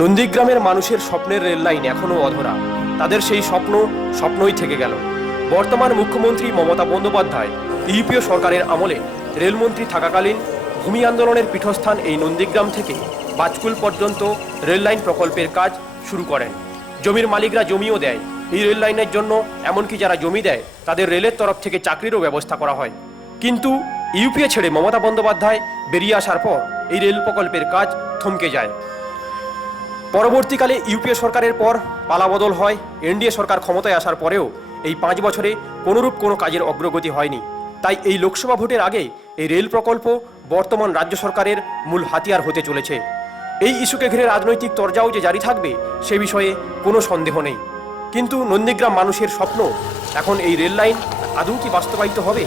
নন্দীগ্রামের মানুষের স্বপ্নের রেল লাইন এখনো অধরা। তাদের সেই স্বপ্ন স্বপ্নই থেকে গেল। বর্তমান মুখ্যমন্ত্রী মমতা বন্দ্যোপাধ্যায় ইউপিএ সরকারের আমলে রেলমন্ত্রী থাকাকালীন ভূমি আন্দোলনের পীঠস্থান এই নন্দীগ্রাম থেকে বাজকুল পর্যন্ত রেল লাইন প্রকল্পের কাজ শুরু করেন। জমির মালিকরা জমিও দেয় এই রেল লাইনের জন্য, এমনকি যারা জমি দেয় তাদের রেলের তরফ থেকে চাকরিরও ব্যবস্থা করা হয়। কিন্তু ইউপিএ ছেড়ে মমতা বন্দ্যোপাধ্যায় বেরিয়ে আসার পর এই রেল প্রকল্পের কাজ থমকে যায়। পরবর্তীকালে ইউপিএ সরকারের পর পালাবদল হয়। এনডিএ সরকার ক্ষমতায় আসার পরেও এই 5 বছরে কোনোরূপ কোনো কাজের অগ্রগতি হয়নি। তাই এই লোকসভা ভোটের আগে এই রেল প্রকল্প বর্তমান রাজ্য সরকারের মূল হাতিয়ার হতে চলেছে। এই ইস্যুকে ঘিরে রাজনৈতিক তরজাও যে জারি থাকবে সে বিষয়ে কোনো সন্দেহ নেই। কিন্তু নন্দীগ্রাম মানুষের স্বপ্ন এখন এই রেল লাইন আদৌ কি বাস্তবায়িত হবে?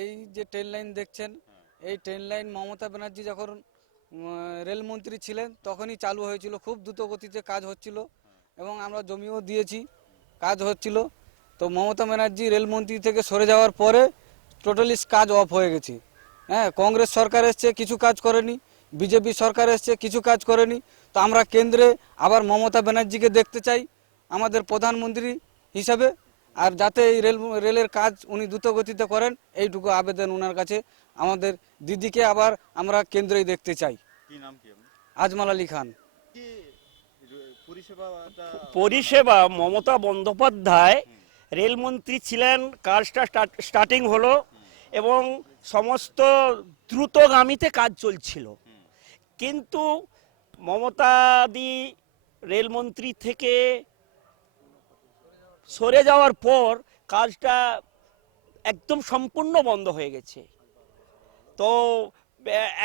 এই যে ট্রেন লাইন দেখছেন, এই ট্রেন লাইন মমতা ব্যানার্জি যখন রেলমন্ত্রী ছিলেন তখনই চালু হয়েছিল। খুব দ্রুত গতিতে কাজ হচ্ছিল এবং আমরা জমিও দিয়েছি, কাজ হচ্ছিল। তো মমতা ব্যানার্জি রেলমন্ত্রী থেকে সরে যাওয়ার পরে টোটালি কাজ অফ হয়ে গেছে। হ্যাঁ, কংগ্রেস সরকার এসছে, কিছু কাজ করেনি, বিজেপি সরকার এসছে, কিছু কাজ করেনি। তো আমরা কেন্দ্রে আবার মমতা ব্যানার্জিকে দেখতে চাই আমাদের প্রধানমন্ত্রী হিসাবে, আর যাতে এই রেলের কাজ উনি দ্রুত গতিতে করেন, এইটুকু আবেদন ওনার কাছে। আমাদের দিদিকে আবার আমরা কেন্দ্রেই দেখতে চাই। কি নাম কি? আজমাল আলী খান। পরিষেবা মমতা বন্দ্যোপাধ্যায় রেলমন্ত্রী ছিলেন, কাজটা স্টার্টিং হলো এবং সমস্ত দ্রুতগামীতে কাজ চলছিল। কিন্তু মমতাদি রেলমন্ত্রী থেকে সরে যাওয়ার পর কাজটা একদম সম্পূর্ণ বন্ধ হয়ে গেছে। তো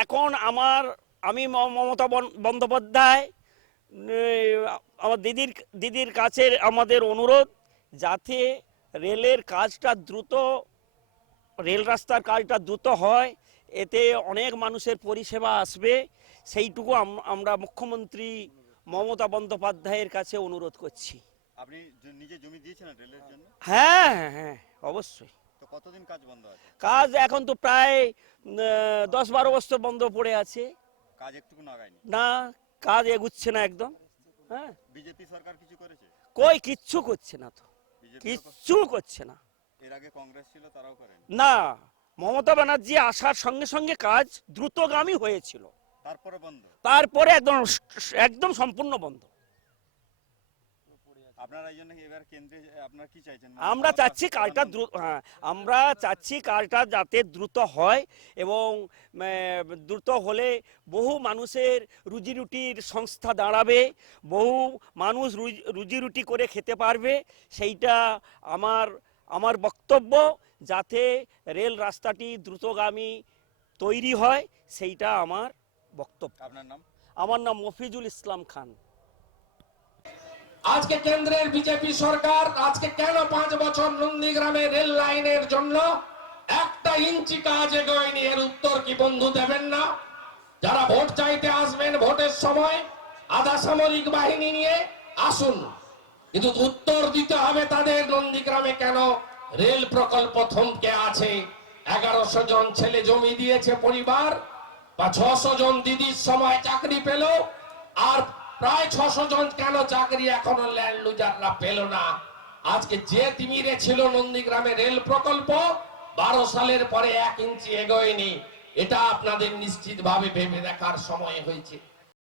এখন আমি মমতা বন্দ্যোপাধ্যায় আমার দিদির কাছে আমাদের অনুরোধ, যাতে রেলের কাজটা দ্রুত, রেল রাস্তার কাজটা দ্রুত হয়, এতে অনেক মানুষের পরিষেবা আসবে, সেইটুকু আমরা মুখ্যমন্ত্রী মমতা বন্দ্যোপাধ্যায়ের কাছে অনুরোধ করছি। আপনি নিজে জমি দিয়েছেন রেলের জন্য? হ্যাঁ হ্যাঁ হ্যাঁ, অবশ্যই। তো কতদিন কাজ বন্ধ আছে? কাজ এখন তো প্রায় 10-12 বছর বন্ধ পড়ে আছে। কাজ একটুকু নাগায়নি? না, কাজ এগুচ্ছে না একদম। হ্যাঁ, বিজেপি সরকার কিছু করেছে? কই কিচ্ছু করছে না তো, বিজেপি কিচ্ছু করছে না। এর আগে কংগ্রেস ছিল, তারাও করেনি? না, মমতা ব্যানার্জি আসার সঙ্গে সঙ্গে কাজ দ্রুতগামী হয়েছিল, তারপরে বন্ধ? তারপরে একদম একদম সম্পূর্ণ বন্ধ। আপনারা এই জন্য এবার কেন্দ্রে আপনারা কি চাইছেন? আমরা চাচ্ছি কাজটা দ্রুত, হ্যাঁ আমরা চাচ্ছি কাজটা যাতে দ্রুত হয়, এবং দ্রুত হলে বহু মানুষের রুজি রুটির সংস্থা দাঁড়াবে, বহু মানুষ রুজি রুটি করে খেতে পারবে। সেইটা আমার বক্তব্য, যাতে রেল রাস্তাটি দ্রুতগামী তৈরি হয়, সেইটা আমার বক্তব্য। আপনার নাম? আমার নাম মফিজুল ইসলাম খান। আজকে কেন্দ্রের বিজেপি সরকার আজকে কেন 5 বছর নন্দীগ্রামে রেল লাইনের জন্য 1 ইঞ্চি কাজ এগোয়নি, এর উত্তর কি বন্ধু দেবেন না? যারা ভোট চাইতে আসবেন ভোটের সময় আধা সামরিক বাহিনী নিয়ে আসুন, কিন্তু উত্তর দিতে হবে তাদের নন্দীগ্রামে কেন রেল প্রকল্প থমকে আছে। 1100 জন ছেলে জমি দিয়েছে পরিবার, বা 600 জন দিদির সময় চাকরি পেল, আর প্রায় 600 জন কেন চাকরি এখনো ল্যান্ড লুজাররা পেল না? আজকে যে তিমিরে ছিল নন্দীগ্রামে রেল প্রকল্প, 12 সালের পরে 1 ইঞ্চি এগোয়নি। এটা আপনাদের নিশ্চিতভাবে ভেবে দেখার সময় হয়েছে।